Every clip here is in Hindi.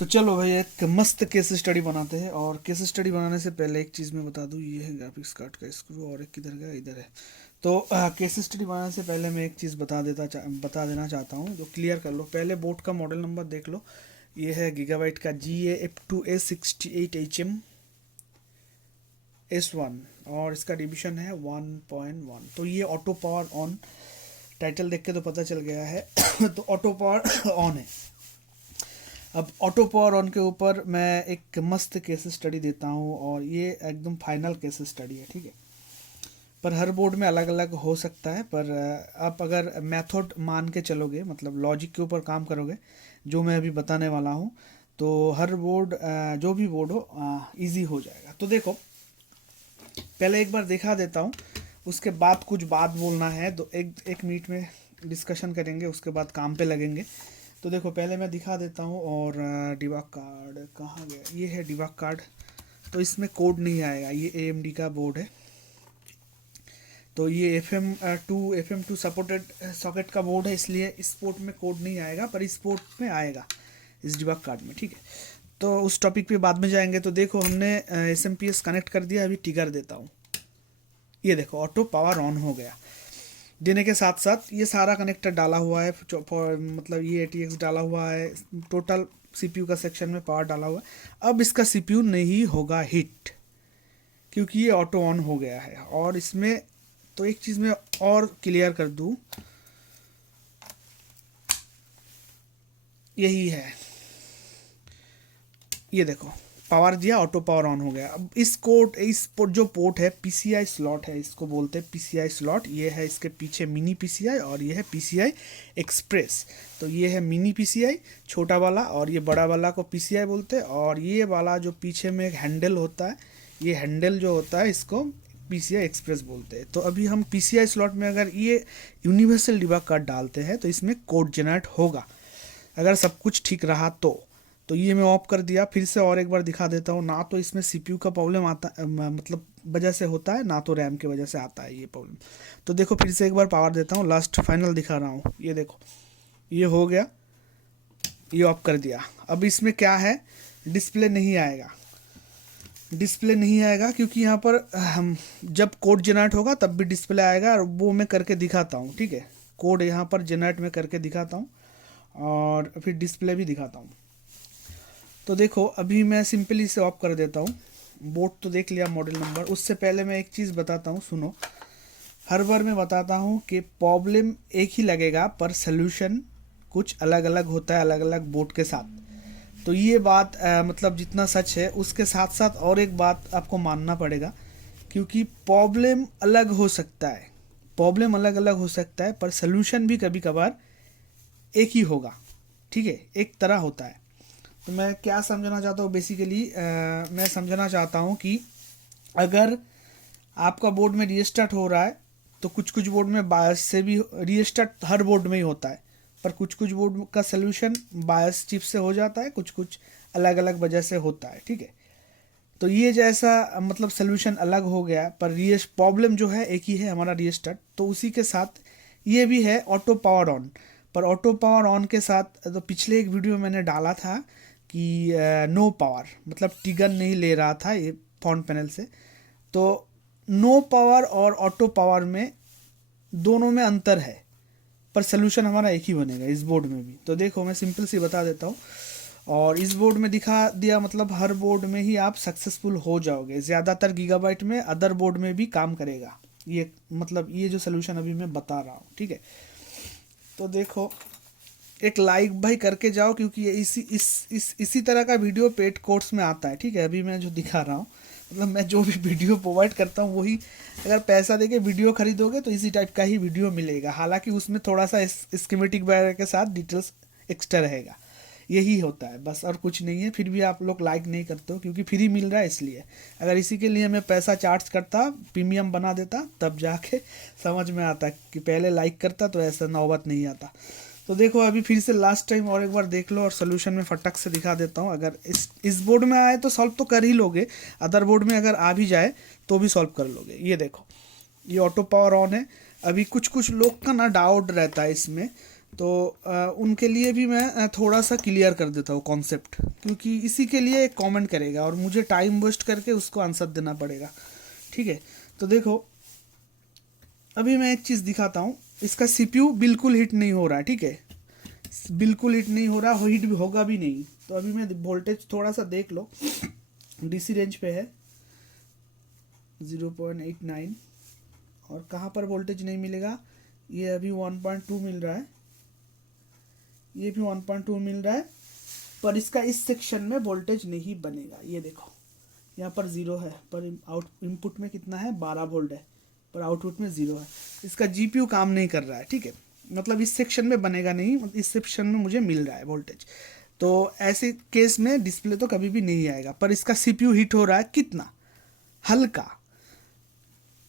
तो चलो भाई एक मस्त केस स्टडी बनाते हैं। और केस स्टडी बनाने से पहले एक चीज़ मैं बता दूं, ये है ग्राफिक्स कार्ड का स्क्रू और एक किधर गया, इधर है। तो केस स्टडी बनाने से पहले मैं एक चीज़ बता देना चाहता हूँ, जो क्लियर कर लो। पहले बोर्ड का मॉडल नंबर देख लो। ये है गीगाबाइट का GA F2A68HM S1 और इसका डिवीजन है 1.1। तो ये ऑटो पावर ऑन, टाइटल देख के तो पता चल गया है। तो ऑटो पावर ऑन है। अब ऑटो पावर ऑन के ऊपर मैं एक मस्त केस स्टडी देता हूँ, और ये एकदम फाइनल केस स्टडी है, ठीक है। पर हर बोर्ड में अलग अलग हो सकता है, पर आप अगर मेथड मान के चलोगे, मतलब लॉजिक के ऊपर काम करोगे, जो मैं अभी बताने वाला हूँ, तो हर बोर्ड जो भी बोर्ड हो इजी हो जाएगा। तो देखो, पहले एक बार दिखा देता हूँ, उसके बाद कुछ बात बोलना है, तो एक मिनट में डिस्कशन करेंगे, उसके बाद काम पे लगेंगे। तो देखो, पहले मैं दिखा देता हूँ। और डिबग कार्ड कहाँ गया, ये है डिबग कार्ड। तो इसमें कोड नहीं आएगा, ये AMD का बोर्ड है। तो ये FM2 सपोर्टेड सॉकेट का बोर्ड है, इसलिए इस पोर्ट में कोड नहीं आएगा, पर इस पोर्ट में आएगा, इस डिबग कार्ड में, ठीक है। तो उस टॉपिक पे बाद में जाएंगे। तो देखो, हमने SMPS कनेक्ट कर दिया। अभी ट्रिगर देता हूँ। ये देखो, ऑटो पावर ऑन हो गया। देने के साथ साथ ये सारा कनेक्टर डाला हुआ है, मतलब ये ATX डाला हुआ है, टोटल CPU का सेक्शन में पावर डाला हुआ है। अब इसका CPU नहीं होगा हिट, क्योंकि ये ऑटो ऑन हो गया है। और इसमें तो एक चीज़ मैं और क्लियर कर दूं, यही है, ये देखो, पावर दिया, ऑटो पावर ऑन हो गया। अब जो पोर्ट है, PCI स्लॉट है, इसको बोलते हैं PCI स्लॉट। ये है इसके पीछे मिनी PCI, और ये है PCI एक्सप्रेस। तो ये है मिनी PCI छोटा वाला, और ये बड़ा वाला को PCI बोलते हैं। और ये वाला जो पीछे में एक हैंडल होता है, ये हैंडल जो होता है, इसको PCI एक्सप्रेस बोलते हैं। तो अभी हम PCI स्लॉट में अगर ये यूनिवर्सल डिबग कार्ड डालते हैं, तो इसमें कोड जनरेट होगा, अगर सब कुछ ठीक रहा तो ये मैं ऑफ कर दिया। फिर से और एक बार दिखा देता हूँ। ना तो इसमें CPU का प्रॉब्लम आता मतलब वजह से होता है, ना तो रैम की वजह से आता है ये प्रॉब्लम। तो देखो, फिर से एक बार पावर देता हूँ, लास्ट फाइनल दिखा रहा हूँ। ये देखो, ये हो गया, ये ऑफ कर दिया। अब इसमें क्या है, डिस्प्ले नहीं आएगा। डिस्प्ले नहीं आएगा क्योंकि यहाँ पर हम जब कोड जनरेट होगा तब भी डिस्प्ले आएगा, और वो मैं करके दिखाता हूँ, ठीक है। कोड यहाँ पर जनरेट में करके दिखाता हूँ, और फिर डिस्प्ले भी दिखाता हूँ। तो देखो, अभी मैं सिंपली इसे ऑफ कर देता हूँ। बोर्ड तो देख लिया, मॉडल नंबर। उससे पहले मैं एक चीज़ बताता हूँ, सुनो। हर बार मैं बताता हूँ कि प्रॉब्लम एक ही लगेगा, पर सल्यूशन कुछ अलग अलग होता है, अलग अलग बोर्ड के साथ। तो ये बात मतलब जितना सच है, उसके साथ साथ और एक बात आपको मानना पड़ेगा, क्योंकि प्रॉब्लम अलग हो सकता है, प्रॉब्लम अलग अलग हो सकता है, पर सल्यूशन भी कभी कभार एक ही होगा, ठीक है, एक तरह होता है। तो मैं क्या समझना चाहता हूँ, बेसिकली मैं समझना चाहता हूँ कि अगर आपका बोर्ड में रीस्टार्ट हो रहा है, तो कुछ कुछ बोर्ड में बायस से भी रीस्टार्ट हर बोर्ड में ही होता है, पर कुछ कुछ बोर्ड का सलूशन बायस चिप से हो जाता है, कुछ कुछ अलग अलग वजह से होता है, ठीक है। तो ये जैसा मतलब सलूशन अलग हो गया, पर प्रॉब्लम जो है एक ही है, हमारा रीस्टार्ट। तो उसी के साथ ये भी है ऑटो पावर ऑन। पर ऑटो पावर ऑन के साथ, तो पिछले एक वीडियो में मैंने डाला था कि नो पावर, मतलब टिगन नहीं ले रहा था ये फ्रंट पैनल से। तो नो पावर और ऑटो पावर में दोनों में अंतर है, पर सोल्यूशन हमारा एक ही बनेगा इस बोर्ड में भी। तो देखो, मैं सिंपल सी बता देता हूँ, और इस बोर्ड में दिखा दिया, मतलब हर बोर्ड में ही आप सक्सेसफुल हो जाओगे। ज़्यादातर गीगाबाइट में, अदर बोर्ड में भी काम करेगा ये, मतलब ये जो सोल्यूशन अभी मैं बता रहा हूँ, ठीक है। तो देखो, एक लाइक भाई करके जाओ, क्योंकि ये इसी तरह का वीडियो पेड कोर्स में आता है, ठीक है। अभी मैं जो दिखा रहा हूँ, मतलब मैं जो भी वीडियो प्रोवाइड करता हूँ, वही अगर पैसा देके वीडियो खरीदोगे तो इसी टाइप का ही वीडियो मिलेगा। हालांकि उसमें थोड़ा सा स्कीमेटिक वगैरह के साथ डिटेल्स एक्स्ट्रा रहेगा, यही होता है बस, और कुछ नहीं है। फिर भी आप लोग लाइक नहीं करते हो, क्योंकि फ्री मिल रहा है इसलिए। अगर इसी के लिए मैं पैसा चार्ज करता, प्रीमियम बना देता, तब जाके समझ में आता कि पहले लाइक करता तो ऐसा नौबत नहीं आता। तो देखो, अभी फिर से लास्ट टाइम और एक बार देख लो, और सोल्यूशन में फटक से दिखा देता हूँ। अगर इस बोर्ड में आए तो सॉल्व तो कर ही लोगे, अदर बोर्ड में अगर आ भी जाए तो भी सॉल्व कर लोगे। ये देखो, ये ऑटो पावर ऑन है। अभी कुछ कुछ लोग का ना डाउट रहता है इसमें, तो उनके लिए भी मैं थोड़ा सा क्लियर कर देता हूँ कॉन्सेप्ट, क्योंकि इसी के लिए एक कमेंट करेगा और मुझे टाइम वेस्ट करके उसको आंसर देना पड़ेगा। ठीक है, तो देखो अभी मैं एक चीज़ दिखाता हूँ। इसका सीपीयू बिल्कुल हिट नहीं हो रहा है, ठीक है, बिल्कुल हिट नहीं हो रहा, हिट भी होगा भी नहीं। तो अभी मैं वोल्टेज थोड़ा सा देख लो, डीसी रेंज पे है 0.89, और कहाँ पर वोल्टेज नहीं मिलेगा, ये अभी 1.2 मिल रहा है, ये भी 1.2 मिल रहा है, पर इसका इस सेक्शन में वोल्टेज नहीं बनेगा। ये देखो यहाँ पर ज़ीरो है, पर आउट इनपुट में कितना है 12 वोल्ट है, पर आउटपुट में ज़ीरो है। इसका जीपीयू काम नहीं कर रहा है, ठीक है, मतलब इस सेक्शन में बनेगा नहीं, इस सेक्शन में मुझे मिल रहा है वोल्टेज। तो ऐसे केस में डिस्प्ले तो कभी भी नहीं आएगा। पर इसका सीपीयू हिट हो रहा है कितना, हल्का।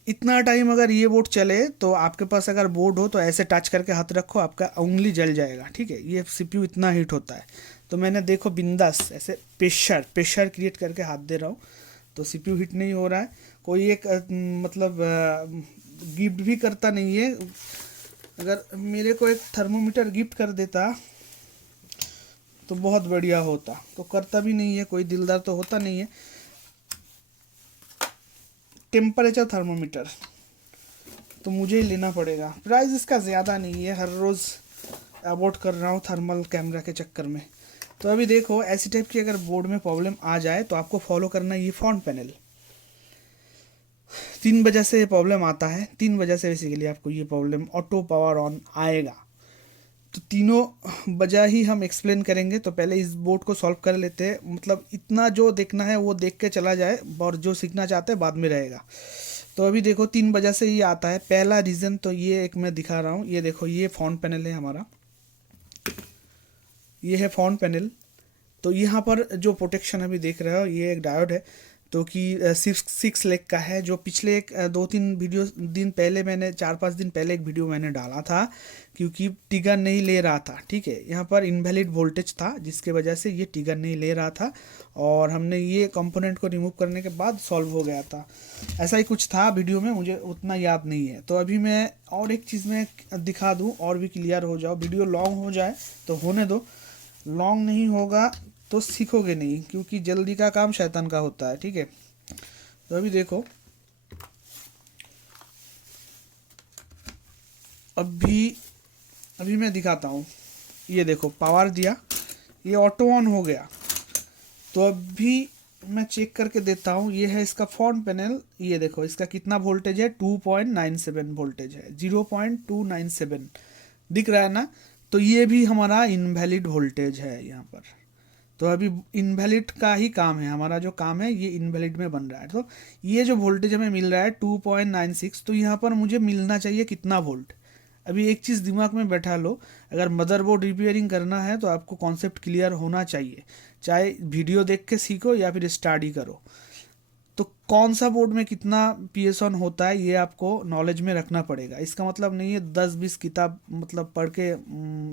इतना टाइम अगर ये बोर्ड चले तो आपके पास अगर बोर्ड हो तो ऐसे टच करके हाथ रखो, आपका उंगली जल जाएगा, ठीक है, ये सीपीयू इतना हीट होता है। तो मैंने देखो बिंदास ऐसे प्रेशर क्रिएट करके हाथ दे रहा हूँ, तो सीपीयू हिट नहीं हो रहा है। कोई एक मतलब गिफ्ट भी करता नहीं है। अगर मेरे को एक थर्मोमीटर गिफ्ट कर देता तो बहुत बढ़िया होता, तो करता भी नहीं है, कोई दिलदार तो होता नहीं है। टेम्परेचर थर्मोमीटर तो मुझे ही लेना पड़ेगा, प्राइस इसका ज़्यादा नहीं है, हर रोज़ अवॉइड कर रहा हूँ थर्मल कैमरा के चक्कर में। तो अभी देखो ऐसी टाइप की अगर बोर्ड में प्रॉब्लम आ जाए तो आपको फॉलो करना है ये फ्रंट पैनल। 3 वजह से ये प्रॉब्लम आता है, 3 वजह से बेसिकली आपको ये प्रॉब्लम ऑटो पावर ऑन आएगा। तो तीनों वजह ही हम एक्सप्लेन करेंगे। तो पहले इस बोर्ड को सॉल्व कर लेते हैं, मतलब इतना जो देखना है वो देख के चला जाए, और जो सीखना चाहते हैं बाद में रहेगा। तो अभी देखो 3 वजह से ये आता है। पहला रीज़न तो ये एक मैं दिखा रहा हूँ, ये देखो ये फ्रंट पैनल है हमारा, ये है फ्रंट पैनल। तो यहाँ पर जो प्रोटेक्शन अभी देख रहे हो ये एक डायोड है, तो कि 6 लेग का है, जो पिछले एक 2-3 वीडियो दिन पहले मैंने 4-5 दिन पहले एक वीडियो मैंने डाला था, क्योंकि टिगर नहीं ले रहा था, ठीक है, यहाँ पर इनवैलिड वोल्टेज था जिसके वजह से ये टिगर नहीं ले रहा था, और हमने ये कंपोनेंट को रिमूव करने के बाद सॉल्व हो गया था। ऐसा ही कुछ था वीडियो में, मुझे उतना याद नहीं है। तो अभी मैं और एक चीज़ में दिखा दूँ और भी क्लियर हो जाओ, वीडियो लॉन्ग हो जाए तो होने दो, लॉन्ग नहीं होगा तो सीखोगे नहीं, क्योंकि जल्दी का काम शैतान का होता है, ठीक है। तो अभी देखो, अभी अभी मैं दिखाता हूँ। ये देखो पावर दिया, ये ऑटो ऑन हो गया। तो अभी मैं चेक करके देता हूँ, ये है इसका फ्रंट पैनल, ये देखो इसका कितना वोल्टेज है, 2.97 वोल्टेज है, 0.297 दिख रहा है ना। तो ये भी हमारा इनवैलिड वोल्टेज है यहाँ पर। तो अभी इनवैलिड का ही काम है, हमारा जो काम है ये इनवैलिड में बन रहा है। तो ये जो वोल्टेज हमें मिल रहा है 2.96, तो यहाँ पर मुझे मिलना चाहिए कितना वोल्ट। अभी एक चीज़ दिमाग में बैठा लो, अगर मदरबोर्ड रिपेयरिंग करना है तो आपको कॉन्सेप्ट क्लियर होना चाहिए, चाहे वीडियो देख के सीखो या फिर स्टडी करो। तो कौन सा बोर्ड में कितना पीएस ऑन होता है ये आपको नॉलेज में रखना पड़ेगा। इसका मतलब नहीं है 10-20 किताब मतलब पढ़ के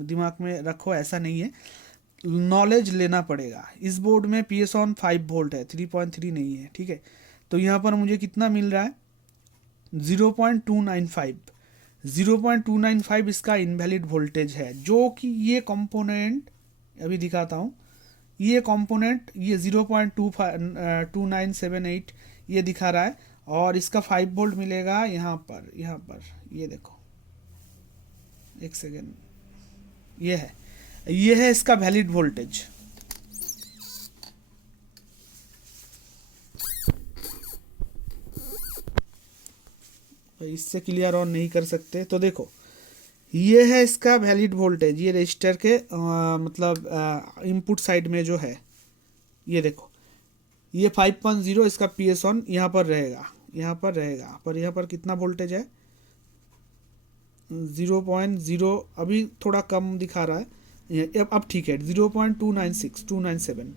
दिमाग में रखो, ऐसा नहीं है, नॉलेज लेना पड़ेगा। इस बोर्ड में पी एस ऑन 5 वोल्ट है, 3.3 नहीं है, ठीक है। तो यहाँ पर मुझे कितना मिल रहा है 0.295, 0.295 इसका इनवैलिड वोल्टेज है, जो कि ये कंपोनेंट अभी दिखाता हूँ, ये कंपोनेंट ये 0.2978 ये दिखा रहा है, और इसका 5 वोल्ट मिलेगा यहाँ पर ये देखो, एक सेकेंड, ये है इसका वैलिड वोल्टेज। इससे क्लियर ऑन नहीं कर सकते। तो देखो ये है इसका वैलिड वोल्टेज, ये रजिस्टर के मतलब इनपुट साइड में जो है, ये देखो ये 5.0 इसका पी एस ऑन यहाँ पर रहेगा, पर यहाँ पर कितना वोल्टेज है 0.0, अभी थोड़ा कम दिखा रहा है, अब ठीक है 0.296-297।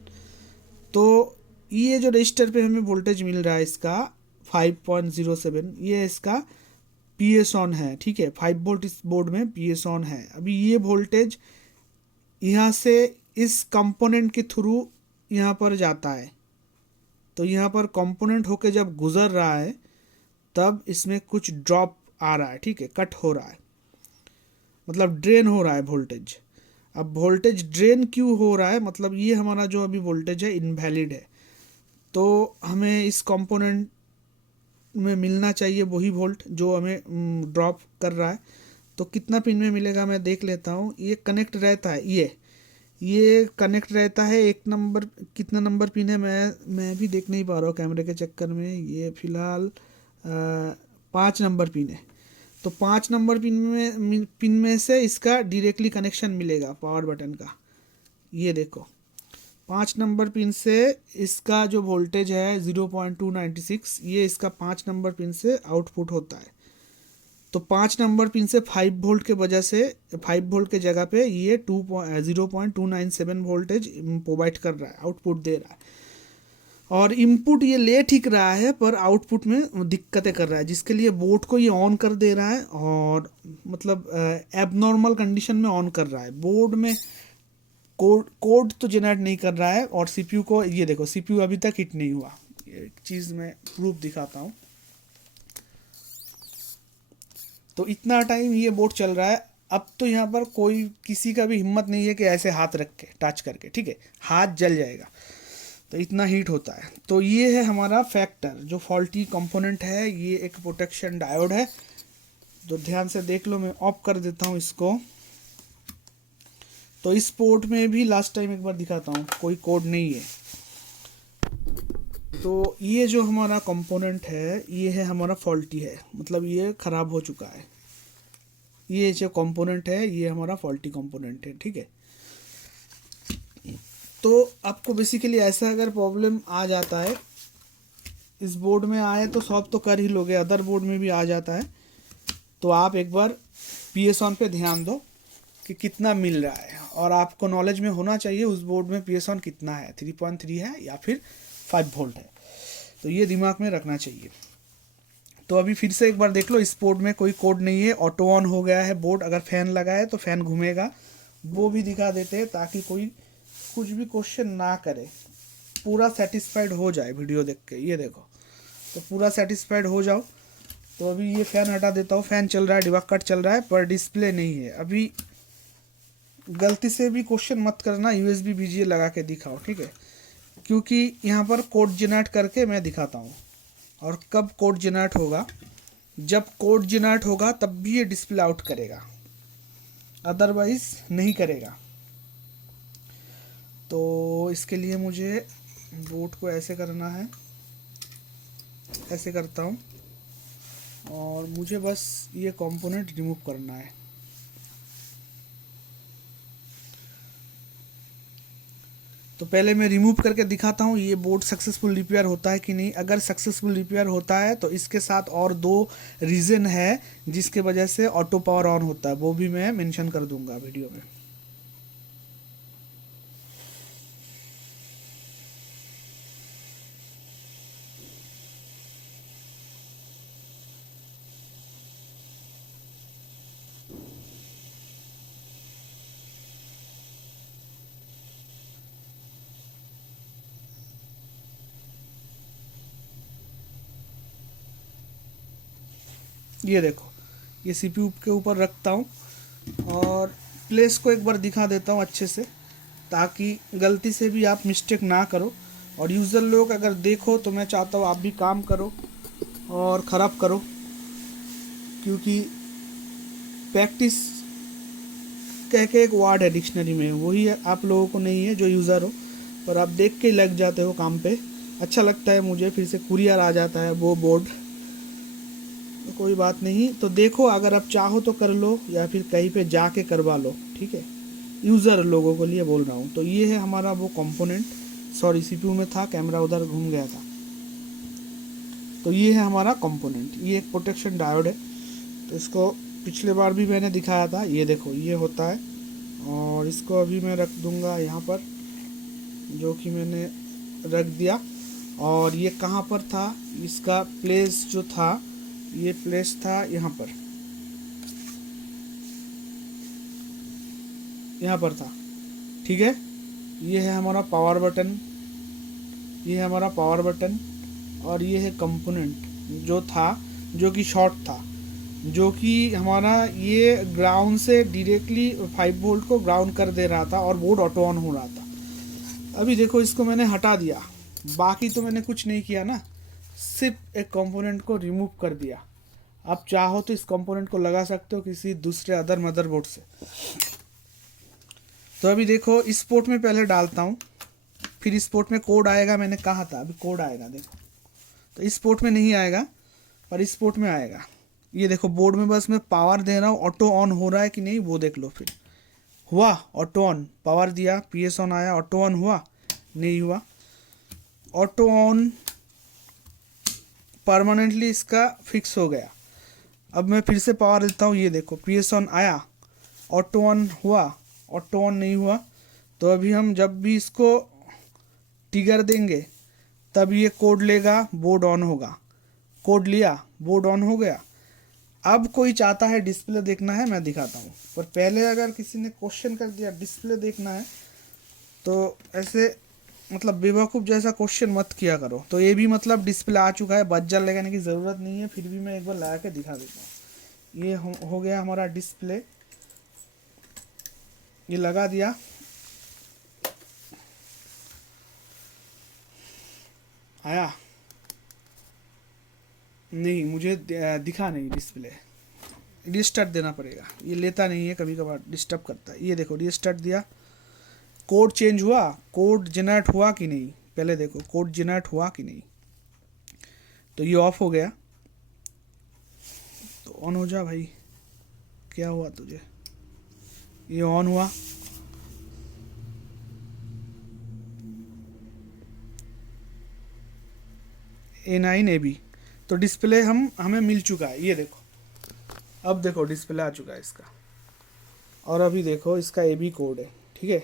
तो ये जो रजिस्टर पे हमें वोल्टेज मिल रहा है इसका 5.07, ये इसका पी एस ऑन है, ठीक है, 5 वोल्ट इस बोर्ड में पी एस ऑन है। अभी ये वोल्टेज यहाँ से इस कंपोनेंट के थ्रू यहाँ पर जाता है, तो यहाँ पर कंपोनेंट होके जब गुजर रहा है तब इसमें कुछ ड्रॉप आ रहा है, ठीक है, कट हो रहा है। मतलब ड्रेन हो रहा है वोल्टेज। अब वोल्टेज ड्रेन क्यों हो रहा है, मतलब ये हमारा जो अभी वोल्टेज है इनवैलिड है, तो हमें इस कंपोनेंट में मिलना चाहिए वही वोल्ट जो हमें ड्रॉप कर रहा है। तो कितना पिन में मिलेगा मैं देख लेता हूँ। ये कनेक्ट रहता है, ये कनेक्ट रहता है एक नंबर, कितना नंबर पिन है मैं भी देख नहीं पा रहा हूँ कैमरे के चक्कर में। ये फिलहाल 5 नंबर पिन है। तो 5 नंबर पिन में से इसका डायरेक्टली कनेक्शन मिलेगा पावर बटन का। ये देखो 5 नंबर पिन से इसका जो वोल्टेज है 0.296, ये इसका 5 नंबर पिन से आउटपुट होता है। तो 5 नंबर पिन से 5 वोल्ट के वजह से 5 वोल्ट के जगह पे ये 0.297 वोल्टेज प्रोवाइड कर रहा है, आउटपुट दे रहा है। और इनपुट ये ले ठीक रहा है पर आउटपुट में दिक्कतें कर रहा है, जिसके लिए बोर्ड को ये ऑन कर दे रहा है और मतलब एबनॉर्मल कंडीशन में ऑन कर रहा है। बोर्ड में कोड तो जनरेट नहीं कर रहा है। और सीपीयू को ये देखो, सीपीयू अभी तक हिट नहीं हुआ। एक चीज़ मैं प्रूफ दिखाता हूँ। तो इतना टाइम ये बोर्ड चल रहा है। अब तो यहाँ पर कोई किसी का भी हिम्मत नहीं है कि ऐसे हाथ रख के टच करके, ठीक है, हाथ जल जाएगा। तो इतना हीट होता है। तो ये है हमारा फैक्टर जो फॉल्टी कंपोनेंट है। ये एक प्रोटेक्शन डायोड है, तो ध्यान से देख लो। मैं ऑफ कर देता हूँ इसको। तो इस पोर्ट में भी लास्ट टाइम एक बार दिखाता हूँ, कोई कोड नहीं है। तो ये जो हमारा कंपोनेंट है ये है हमारा फॉल्टी है, मतलब ये ख़राब हो चुका है। ये जो कंपोनेंट है ये हमारा फॉल्टी कंपोनेंट है, ठीक है। तो आपको बेसिकली ऐसा अगर प्रॉब्लम आ जाता है, इस बोर्ड में आए तो सॉल्व तो कर ही लोगे, अदर बोर्ड में भी आ जाता है, तो आप एक बार पीएसऑन पे ध्यान दो कि कितना मिल रहा है। और आपको नॉलेज में होना चाहिए उस बोर्ड में पीएसऑन कितना है, 3.3 है या फिर 5 वोल्ट है। तो ये दिमाग में रखना चाहिए। तो अभी फिर से एक बार देख लो, इस बोर्ड में कोई कोड नहीं है, ऑटो ऑन हो गया है बोर्ड। अगर फैन लगा है तो फैन घूमेगा, वो भी दिखा देते हैं ताकि कोई कुछ भी क्वेश्चन ना करे, पूरा सेटिस्फाइड हो जाए वीडियो देख के। ये देखो, तो पूरा सेटिस्फाइड हो जाओ। तो अभी ये फ़ैन हटा देता हूँ, फ़ैन चल रहा है, डिबक कट चल रहा है, पर डिस्प्ले नहीं है। अभी गलती से भी क्वेश्चन मत करना, यूएसबी बीजीए लगा के दिखाओ, ठीक है, क्योंकि यहाँ पर कोड जनरेट करके मैं दिखाता हूँ। और कब कोड जनरेट होगा, जब कोड जनरेट होगा तब भी ये डिस्प्ले आउट करेगा, अदरवाइज नहीं करेगा। तो इसके लिए मुझे बोर्ड को ऐसे करना है, ऐसे करता हूँ, और मुझे बस ये कंपोनेंट रिमूव करना है। तो पहले मैं रिमूव करके दिखाता हूँ ये बोर्ड सक्सेसफुल रिपेयर होता है कि नहीं। अगर सक्सेसफुल रिपेयर होता है तो इसके साथ और 2 रीज़न है जिसके वजह से ऑटो पावर ऑन होता है, वो भी मैं मेंशन कर दूंगा वीडियो में। ये देखो, ये सीपीयू के ऊपर रखता हूँ और प्लेस को एक बार दिखा देता हूँ अच्छे से, ताकि गलती से भी आप मिस्टेक ना करो। और यूज़र लोग अगर देखो तो मैं चाहता हूँ आप भी काम करो और ख़राब करो, क्योंकि प्रैक्टिस कह के एक वर्ड है डिक्शनरी में, वही आप लोगों को नहीं है जो यूज़र हो, पर आप देख के लग जाते हो काम पे। अच्छा लगता है मुझे, फिर से कुरियर आ जाता है वो बोर्ड, तो कोई बात नहीं। तो देखो, अगर आप चाहो तो कर लो या फिर कहीं पे जाके करवा लो, ठीक है, यूज़र लोगों के लिए बोल रहा हूँ। तो ये है हमारा वो कंपोनेंट, सॉरी सीपीयू में था, कैमरा उधर घूम गया था। तो ये है हमारा कंपोनेंट, ये एक प्रोटेक्शन डायोड है। तो इसको पिछले बार भी मैंने दिखाया था, ये देखो ये होता है। और इसको अभी मैं रख दूँगा यहाँ पर, जो कि मैंने रख दिया। और ये कहाँ पर था, इसका प्लेस जो था, ये प्लेस था यहाँ पर, यहाँ पर था, ठीक है। ये है हमारा पावर बटन, ये है हमारा पावर बटन, और ये है कंपोनेंट जो था, जो कि शॉर्ट था। जो कि हमारा ये ग्राउंड से डायरेक्टली 5 वोल्ट को ग्राउंड कर दे रहा था और बोर्ड ऑटो ऑन हो रहा था। अभी देखो इसको मैंने हटा दिया, बाकी तो मैंने कुछ नहीं किया ना, सिर्फ एक कंपोनेंट को रिमूव कर दिया। आप चाहो तो इस कंपोनेंट को लगा सकते हो किसी दूसरे अदर मदरबोर्ड से। तो अभी देखो इस पोर्ट में पहले डालता हूँ, फिर इस पोर्ट में कोड आएगा, मैंने कहा था अभी कोड आएगा देखो। तो इस पोर्ट में नहीं आएगा पर इस पोर्ट में आएगा। ये देखो बोर्ड में बस मैं पावर दे रहा हूँ, ऑटो ऑन हो रहा है कि नहीं वो देख लो। फिर हुआ ऑटो ऑन, पावर दिया PS ऑन आया, ऑटो ऑन हुआ नहीं हुआ। ऑटो ऑन परमानेंटली इसका फिक्स हो गया। अब मैं फिर से पावर देता हूँ, ये देखो PS ऑन आया, ऑटो ऑन हुआ, ऑटो ऑन नहीं हुआ। तो अभी हम जब भी इसको ट्रिगर देंगे तब ये कोड लेगा, बोर्ड ऑन होगा। कोड लिया, बोर्ड ऑन हो गया। अब कोई चाहता है डिस्प्ले देखना है, मैं दिखाता हूँ, पर पहले अगर किसी ने क्वेश्चन कर दिया डिस्प्ले देखना है तो ऐसे मतलब बेवकूफ़ जैसा क्वेश्चन मत किया करो। तो ये भी मतलब डिस्प्ले आ चुका है, बज्जर लगाने की ज़रूरत नहीं है, फिर भी मैं एक बार लगा के दिखा देता हूँ। ये हो गया हमारा डिस्प्ले, ये लगा दिया। आया नहीं, मुझे दिखा नहीं डिस्प्ले, रिस्टार्ट देना पड़ेगा, ये लेता नहीं है, कभी कभार डिस्टर्ब करता है। ये देखो रिस्टार्ट दिया, कोड चेंज हुआ, कोड जनरेट हुआ कि नहीं, पहले देखो कोड जनरेट हुआ कि नहीं। तो ये ऑफ हो गया, तो ऑन हो जा भाई, क्या हुआ तुझे, ये ऑन हुआ। A9 AB, तो डिस्प्ले हमें मिल चुका है। ये देखो अब देखो डिस्प्ले आ चुका है इसका, और अभी देखो इसका AB कोड है, ठीक है।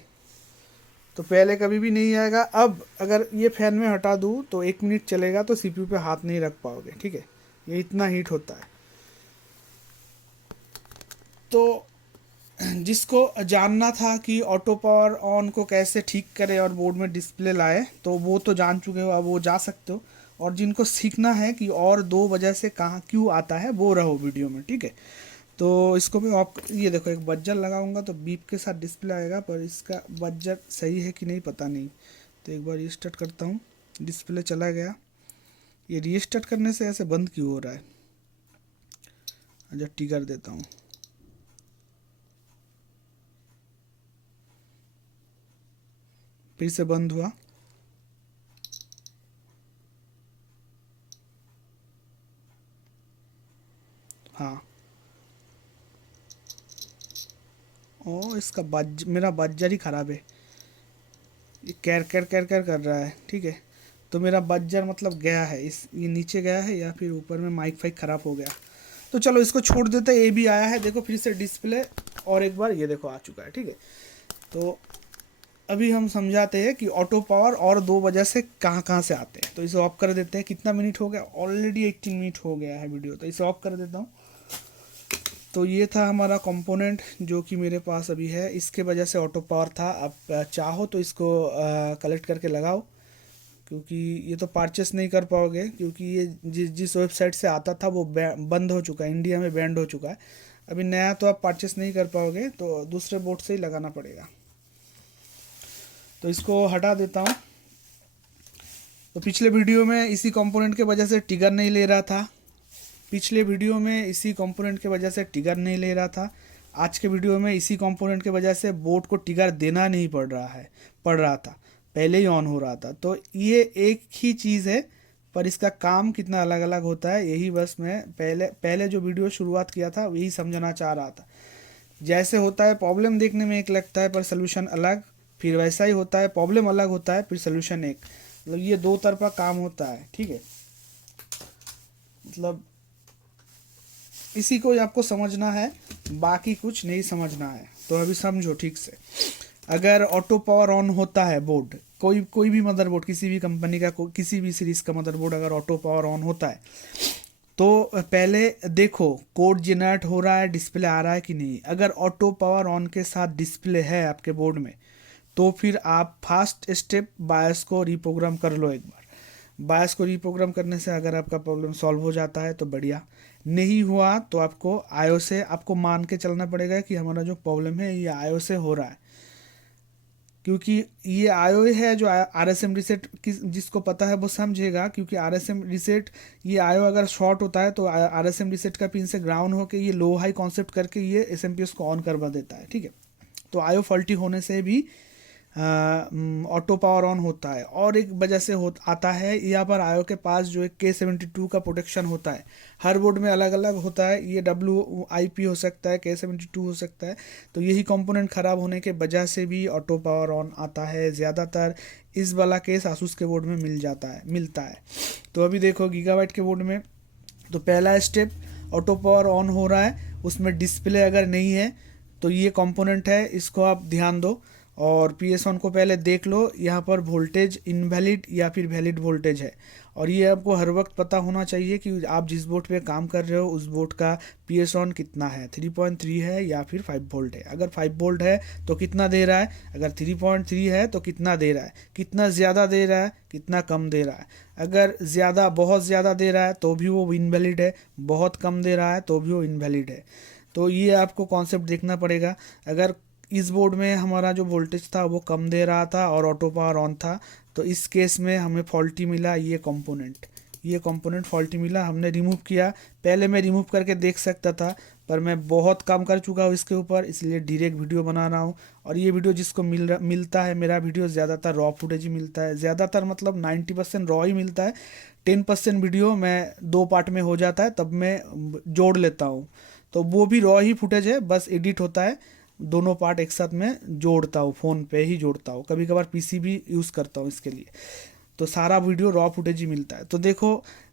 तो पहले कभी भी नहीं आएगा। अब अगर ये फैन में हटा दूँ तो 1 मिनट चलेगा तो CPU पे हाथ नहीं रख पाओगे, ठीक है, ये इतना हीट होता है। तो जिसको जानना था कि ऑटो पावर ऑन को कैसे ठीक करे और बोर्ड में डिस्प्ले लाए तो वो तो जान चुके हो, अब वो जा सकते हो। और जिनको सीखना है कि और 2 वजह से कहाँ क्यों आता है वो रहो वीडियो में, ठीक है। तो इसको मैं ऑफ, ये देखो एक बज्जर लगाऊंगा तो बीप के साथ डिस्प्ले आएगा, पर इसका बज्जर सही है कि नहीं पता नहीं। तो एक बार रीस्टार्ट करता हूँ, डिस्प्ले चला गया। ये रीस्टार्ट करने से ऐसे बंद क्यों हो रहा है, अच्छा ट्रिगर देता हूँ। फिर से बंद हुआ, हाँ। ओ इसका मेरा बज्जर ही ख़राब है, ये कैर कैर कैर कैर कर रहा है, ठीक है। तो मेरा बज्जर मतलब गया है, ये नीचे गया है या फिर ऊपर में माइक फाइक ख़राब हो गया। तो चलो इसको छोड़ देते हैं। ये भी आया है देखो, फिर से डिस्प्ले और एक बार ये देखो आ चुका है, ठीक है। तो अभी हम समझाते हैं कि ऑटो पावर और 2 वजह से कहाँ कहाँ से आते हैं। तो इसे ऑफ कर देते हैं। कितना मिनट हो गया, ऑलरेडी 18 मिनट हो गया है वीडियो, तो इसे ऑफ कर देता हूँ। तो ये था हमारा कंपोनेंट जो कि मेरे पास अभी है, इसके वजह से ऑटो पावर था। आप चाहो तो इसको कलेक्ट करके लगाओ, क्योंकि ये तो परचेस नहीं कर पाओगे, क्योंकि ये जिस वेबसाइट से आता था वो बंद हो चुका है, इंडिया में बैंड हो चुका है। अभी नया तो आप परचेस नहीं कर पाओगे, तो दूसरे बोर्ड से ही लगाना पड़ेगा। तो इसको हटा देता हूँ। तो पिछले वीडियो में इसी कंपोनेंट के वजह से ट्रिगर नहीं ले रहा था, पिछले वीडियो में इसी कंपोनेंट के वजह से ट्रिगर नहीं ले रहा था, आज के वीडियो में इसी कंपोनेंट के वजह से बोर्ड को ट्रिगर देना नहीं पड़ रहा था, पहले ही ऑन हो रहा था। तो ये एक ही चीज़ है, पर इसका काम कितना अलग अलग होता है, यही बस मैं पहले जो वीडियो शुरुआत किया था यही समझाना चाह रहा था। जैसे होता है प्रॉब्लम देखने में एक लगता है पर सोल्यूशन अलग, फिर वैसा ही होता है, प्रॉब्लम अलग होता है फिर सोल्यूशन एक, मतलब ये 2 तरफा काम होता है, ठीक है। मतलब इसी को आपको समझना है, बाकी कुछ नहीं समझना है। तो अभी समझो ठीक से। अगर ऑटो पावर ऑन होता है बोर्ड, कोई भी मदरबोर्ड, किसी भी कंपनी का किसी भी सीरीज़ का मदरबोर्ड अगर ऑटो पावर ऑन होता है तो पहले देखो कोड जनरेट हो रहा है, डिस्प्ले आ रहा है कि नहीं। अगर ऑटो पावर ऑन के साथ डिस्प्ले है आपके बोर्ड में तो फिर आप फास्ट स्टेप बायस को रिप्रोग्राम कर लो एक बार। बायस को रीप्रोग्राम करने से अगर आपका प्रॉब्लम सॉल्व हो जाता है तो बढ़िया, नहीं हुआ तो आपको आयो से आपको मान के चलना पड़ेगा कि हमारा जो प्रॉब्लम है ये आयो से हो रहा है, क्योंकि ये आयो है जो आर एस एम रिसेट जिसको पता है वो समझेगा, क्योंकि आर एस एम रिसेट ये आयो अगर शॉर्ट होता है तो आर एस एम रिसेट का पिन से ग्राउंड होकर ये लो हाई कॉन्सेप्ट करके ये एस एम पी एस को ऑन करवा देता है, ठीक है। तो आयो फॉल्टी होने से भी ऑटो पावर ऑन होता है। और एक वजह से आता है यहाँ पर आयो के पास जो एक K72 का प्रोटेक्शन होता है, हर बोर्ड में अलग अलग होता है, ये WIP हो सकता है, K72 हो सकता है। तो यही कंपोनेंट ख़राब होने के वजह से भी ऑटो पावर ऑन आता है। ज़्यादातर इस वाला केस आसूस के बोर्ड में मिलता है। तो अभी देखो गीगाबाइट के बोर्ड में तो पहला स्टेप ऑटो पावर ऑन हो रहा है, उसमें डिस्प्ले अगर नहीं है तो ये कंपोनेंट है, इसको आप ध्यान दो। और PS1 को पहले देख लो, यहाँ पर वोल्टेज इनवैलिड या फिर वैलिड वोल्टेज है, और ये आपको हर वक्त पता होना चाहिए कि आप जिस बोर्ड पे काम कर रहे हो उस बोर्ड का PS1 कितना है, 3.3 है या फिर 5 वोल्ट है। अगर 5 वोल्ट है तो कितना दे रहा है, अगर 3.3 है तो कितना दे रहा है, कितना ज़्यादा दे रहा है, कितना कम दे रहा है। अगर ज़्यादा बहुत ज़्यादा दे रहा है तो भी वो इनवैलिड है, बहुत कम दे रहा है तो भी वो इनवैलिड है। तो ये आपको कॉन्सेप्ट देखना पड़ेगा। अगर इस बोर्ड में हमारा जो वोल्टेज था वो कम दे रहा था और ऑटो पावर ऑन था, तो इस केस में हमें फॉल्टी मिला ये कंपोनेंट फॉल्टी मिला, हमने रिमूव किया। पहले मैं रिमूव करके देख सकता था पर मैं बहुत काम कर चुका हूँ इसके ऊपर, इसलिए डायरेक्ट वीडियो बना रहा हूँ। और ये वीडियो जिसको मिलता है, मेरा वीडियो ज़्यादातर रॉ फुटेज ही मिलता है, ज़्यादातर मतलब 90% रॉ ही मिलता है। 10% वीडियो मैं 2 पार्ट में हो जाता है तब मैं जोड़ लेता हूँ, तो वो भी रॉ ही फुटेज है, बस एडिट होता है। दोनों पार्ट एक साथ में जोड़ता हूँ, फ़ोन पे ही जोड़ता हूँ, कभी कभार PC भी यूज़ करता हूँ इसके लिए। तो सारा वीडियो रॉ फुटेज ही मिलता है। तो देखो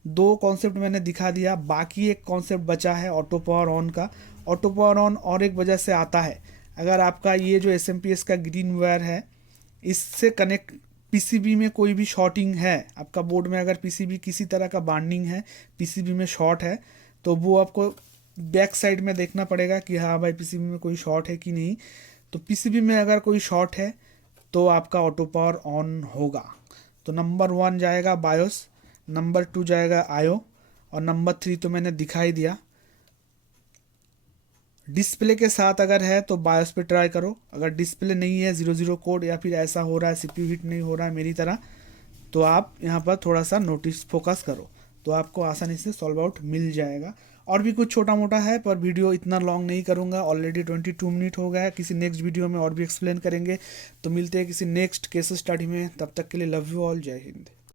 2 कॉन्सेप्ट मैंने दिखा दिया, बाकी एक कॉन्सेप्ट बचा है ऑटो पावर ऑन का। ऑटो पावर ऑन और एक वजह से आता है, अगर आपका ये जो SMPS का ग्रीन वायर है इससे कनेक्ट PCB में कोई भी शॉर्टिंग है, आपका बोर्ड में अगर PCB किसी तरह का बाइंडिंग है, PCB में शॉर्ट है, तो वो आपको बैक साइड में देखना पड़ेगा कि हाँ भाई PCB में कोई शॉर्ट है कि नहीं। तो PCB में अगर कोई शॉर्ट है तो आपका ऑटो पावर ऑन होगा। तो नंबर 1 जाएगा बायोस, नंबर 2 जाएगा आयो, और नंबर 3 तो मैंने दिखाई दिया। डिस्प्ले के साथ अगर है तो बायोस पे ट्राई करो, अगर डिस्प्ले नहीं है 00 कोड या फिर ऐसा हो रहा है CPU हिट नहीं हो रहा है मेरी तरह, तो आप यहाँ पर थोड़ा सा नोटिस फोकस करो, तो आपको आसानी से सॉल्व आउट मिल जाएगा। और भी कुछ छोटा मोटा है पर वीडियो इतना लॉन्ग नहीं करूँगा, ऑलरेडी 22 मिनट हो गया है। किसी नेक्स्ट वीडियो में और भी एक्सप्लेन करेंगे। तो मिलते हैं किसी नेक्स्ट केस स्टडी में, तब तक के लिए लव यू ऑल, जय हिंद।